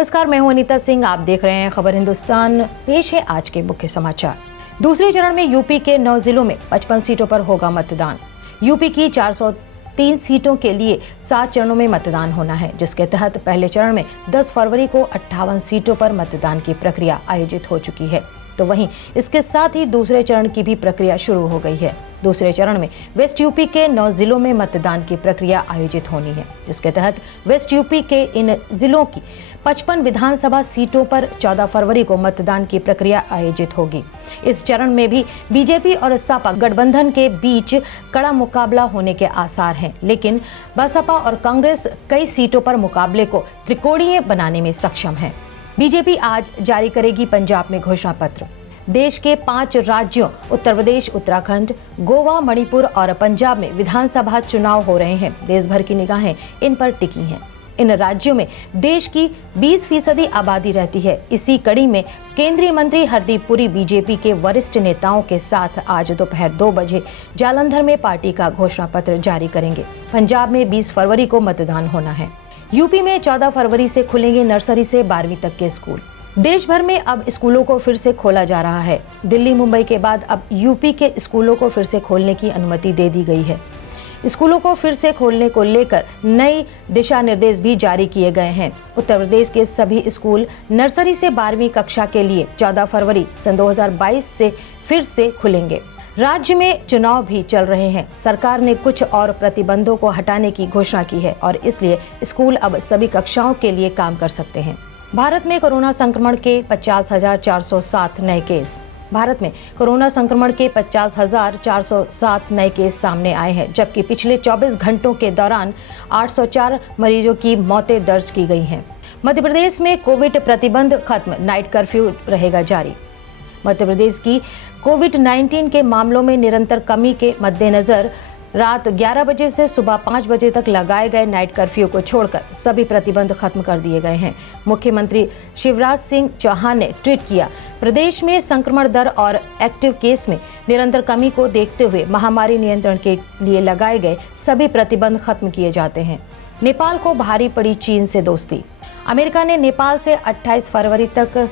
नमस्कार, मैं हूं अनीता सिंह। आप देख रहे हैं खबर हिंदुस्तान। पेश है आज के मुख्य समाचार। दूसरे चरण में यूपी के 9 जिलों में 55 सीटों पर होगा मतदान। यूपी की 403 सीटों के लिए 7 चरणों में मतदान होना है, जिसके तहत पहले चरण में 10 फरवरी को 58 सीटों पर मतदान की प्रक्रिया आयोजित हो चुकी है, तो वहीं इसके साथ ही दूसरे चरण की भी प्रक्रिया शुरू हो गई है। दूसरे चरण में वेस्ट यूपी के 9 जिलों में मतदान की प्रक्रिया आयोजित होनी है, जिसके तहत वेस्ट यूपी के इन जिलों की 55 विधानसभा सीटों पर 14 फरवरी को मतदान की प्रक्रिया आयोजित होगी। इस चरण में भी बीजेपी और सपा गठबंधन के बीच कड़ा मुकाबला होने के आसार हैं, लेकिन बसपा और कांग्रेस कई सीटों पर मुकाबले को त्रिकोणीय बनाने में सक्षम है। बीजेपी आज जारी करेगी पंजाब में घोषणा पत्र। देश के 5 राज्यों उत्तर प्रदेश, उत्तराखंड, गोवा, मणिपुर और पंजाब में विधानसभा चुनाव हो रहे हैं। देश भर की निगाहें इन पर टिकी हैं। इन राज्यों में देश की 20% आबादी रहती है। इसी कड़ी में केंद्रीय मंत्री हरदीप पुरी बीजेपी के वरिष्ठ नेताओं के साथ आज दोपहर 2 बजे जालंधर में पार्टी का घोषणा पत्र जारी करेंगे। पंजाब में 20 फरवरी को मतदान होना है। यूपी में 14 फरवरी से खुलेंगे नर्सरी से 12वीं तक के स्कूल। देश भर में अब स्कूलों को फिर से खोला जा रहा है। दिल्ली, मुंबई के बाद अब यूपी के स्कूलों को फिर से खोलने की अनुमति दे दी गई है। स्कूलों को फिर से खोलने को लेकर नई दिशा निर्देश भी जारी किए गए हैं। उत्तर प्रदेश के सभी स्कूल नर्सरी से 12वीं कक्षा के लिए 14 फरवरी सन 2022 से फिर से खुलेंगे। राज्य में चुनाव भी चल रहे हैं। सरकार ने कुछ और प्रतिबंधों को हटाने की घोषणा की है और इसलिए स्कूल अब सभी कक्षाओं के लिए काम कर सकते हैं। भारत में कोरोना संक्रमण के 50,407 नए केस। भारत में कोरोना संक्रमण के 50,407 नए केस सामने आए हैं, जबकि पिछले 24 घंटों के दौरान 804 मरीजों की मौतें दर्ज की गई हैं। मध्य प्रदेश में कोविड प्रतिबंध खत्म, नाइट कर्फ्यू रहेगा जारी। मध्य प्रदेश की कोविड-19 के मामलों में निरंतर कमी के मद्देनजर रात 11 बजे से सुबह 5 बजे तक लगाए गए नाइट कर्फ्यू को छोड़कर सभी प्रतिबंध खत्म कर दिए गए हैं। मुख्यमंत्री शिवराज सिंह चौहान ने ट्वीट किया, प्रदेश में संक्रमण दर और एक्टिव केस में निरंतर कमी को देखते हुए महामारी नियंत्रण के लिए लगाए गए सभी प्रतिबंध खत्म किए जाते हैं। नेपाल को भारी पड़ी चीन से दोस्ती। अमेरिका ने नेपाल से 28 फरवरी तक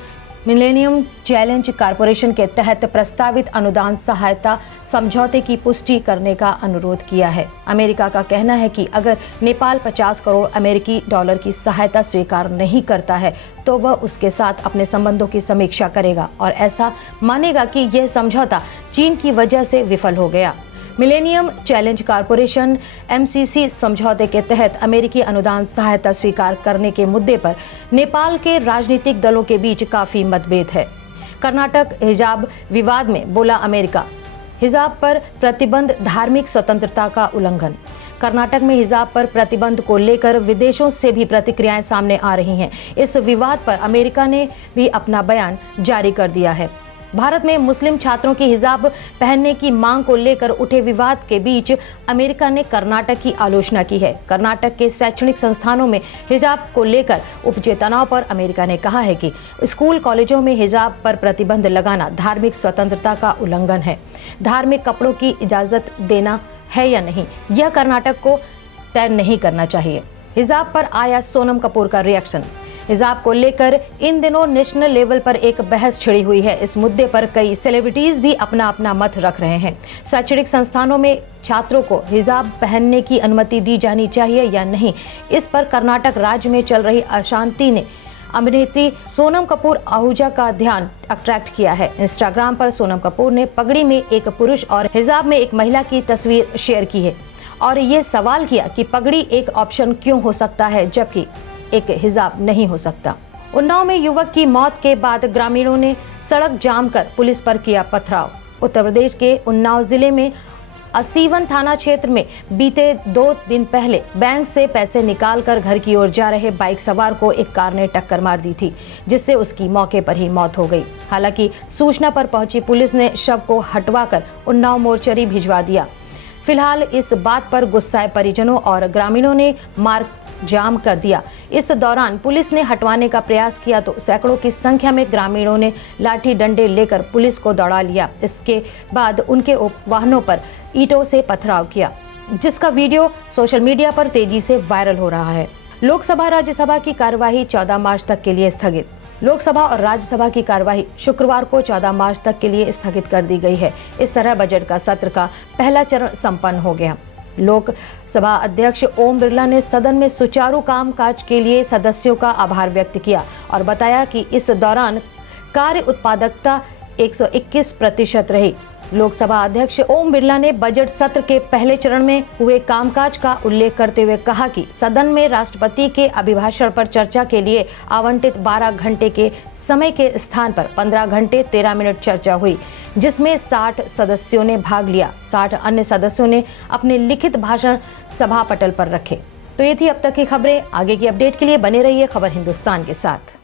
मिलेनियम चैलेंज कारपोरेशन के तहत प्रस्तावित अनुदान सहायता समझौते की पुष्टि करने का अनुरोध किया है। अमेरिका का कहना है कि अगर नेपाल 50 करोड़ अमेरिकी डॉलर की सहायता स्वीकार नहीं करता है तो वह उसके साथ अपने संबंधों की समीक्षा करेगा और ऐसा मानेगा कि यह समझौता चीन की वजह से विफल हो गया। मिलेनियम चैलेंज कारपोरेशन MCC समझौते के तहत अमेरिकी अनुदान सहायता स्वीकार करने के मुद्दे पर नेपाल के राजनीतिक दलों के बीच काफी मतभेद है। कर्नाटक हिजाब विवाद में बोला अमेरिका, हिजाब पर प्रतिबंध धार्मिक स्वतंत्रता का उल्लंघन। कर्नाटक में हिजाब पर प्रतिबंध को लेकर विदेशों से भी प्रतिक्रियाएं सामने आ रही हैं। इस विवाद पर अमेरिका ने भी अपना बयान जारी कर दिया है। भारत में मुस्लिम छात्रों की हिजाब पहनने की मांग को लेकर उठे विवाद के बीच अमेरिका ने कर्नाटक की आलोचना की है। कर्नाटक के शैक्षणिक संस्थानों में हिजाब को लेकर उपजे तनाव पर अमेरिका ने कहा है कि स्कूल कॉलेजों में हिजाब पर प्रतिबंध लगाना धार्मिक स्वतंत्रता का उल्लंघन है। धार्मिक कपड़ों की इजाजत देना है या नहीं, यह कर्नाटक को तय नहीं करना चाहिए। हिजाब पर आया सोनम कपूर का रिएक्शन। हिजाब को लेकर इन दिनों नेशनल लेवल पर एक बहस छिड़ी हुई है। इस मुद्दे पर कई सेलिब्रिटीज भी अपना अपना मत रख रहे हैं। शैक्षणिक संस्थानों में छात्रों को हिजाब पहनने की अनुमति दी जानी चाहिए या नहीं, इस पर कर्नाटक राज्य में चल रही अशांति ने अभिनेत्री सोनम कपूर आहूजा का ध्यान अट्रैक्ट किया है। इंस्टाग्राम पर सोनम कपूर ने पगड़ी में एक पुरुष और हिजाब में एक महिला की तस्वीर शेयर की है और ये सवाल किया कि पगड़ी एक ऑप्शन क्यों हो सकता है जबकि एक हिजाब नहीं हो सकता। उन्नाव में युवक की मौत के बाद ग्रामीणों ने सड़क जाम कर पुलिस पर किया पथराव। उत्तर प्रदेश के उन्नाव जिले में असीवन थाना क्षेत्र में बीते 2 दिन पहले बैंक से पैसे निकालकर घर की ओर जा रहे बाइक सवार को एक कार ने टक्कर मार दी थी, जिससे उसकी मौके पर ही मौत हो गई। हालांकि सूचना पर पहुंची पुलिस ने शव को हटवाकर उन्नाव मोर्चरी भिजवा दिया। फिलहाल इस बात पर गुस्साए परिजनों और ग्रामीणों ने मार्ग जाम कर दिया। इस दौरान पुलिस ने हटवाने का प्रयास किया तो सैकड़ों की संख्या में ग्रामीणों ने लाठी डंडे लेकर पुलिस को दौड़ा लिया। इसके बाद उनके वाहनों पर ईंटों से पथराव किया, जिसका वीडियो सोशल मीडिया पर तेजी से वायरल हो रहा है। लोकसभा राज्यसभा की कार्यवाही 14 मार्च तक के लिए स्थगित। लोकसभा और राज्यसभा की कार्यवाही शुक्रवार को 14 मार्च तक के लिए स्थगित कर दी गई है। इस तरह बजट का सत्र का पहला चरण संपन्न हो गया। लोकसभा अध्यक्ष ओम बिरला ने सदन में सुचारू कामकाज के लिए सदस्यों का आभार व्यक्त किया और बताया कि इस दौरान कार्य उत्पादकता 121% रही। लोकसभा अध्यक्ष ओम बिरला ने बजट सत्र के पहले चरण में हुए कामकाज का उल्लेख करते हुए कहा कि सदन में राष्ट्रपति के अभिभाषण पर चर्चा के लिए आवंटित 12 घंटे के समय के स्थान पर 15 घंटे 13 मिनट चर्चा हुई, जिसमें 60 सदस्यों ने भाग लिया। 60 अन्य सदस्यों ने अपने लिखित भाषण सभा पटल पर रखे। तो ये थी अब तक की खबरें। आगे की अपडेट के लिए बने रहिए खबर हिंदुस्तान के साथ।